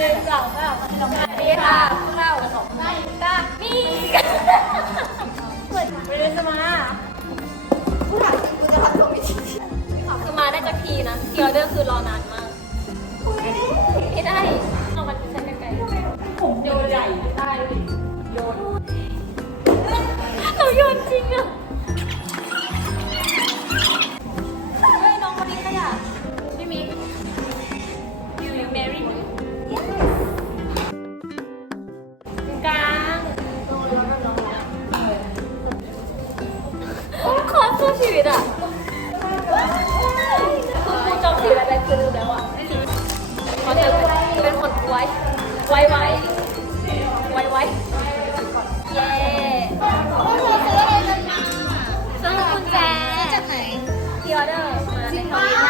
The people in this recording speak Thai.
หนึ่งสองสามสวัสดีค่ะพวกเราสองไล่ตามีเหมือนไม่ได้จะมากูถามจริงกูจะทำตัวไม่จริงคือมาได้จากทีนะทีออเดอร์คือรอนานมากไม่ได้เอามันใช้ไกลผมโยนใหญ่ไม่ได้เลยโยนเราโยนจริงอะ ชีวิตอะคุณกูจำสีอะไรไปคือรู้แล้วอะเพราะเธอเป็นคนไวไวไวไวไวเย้คุณเธซื้ออะไรกันมาซื้อกุณแจจากไหนพิออเดอร์มา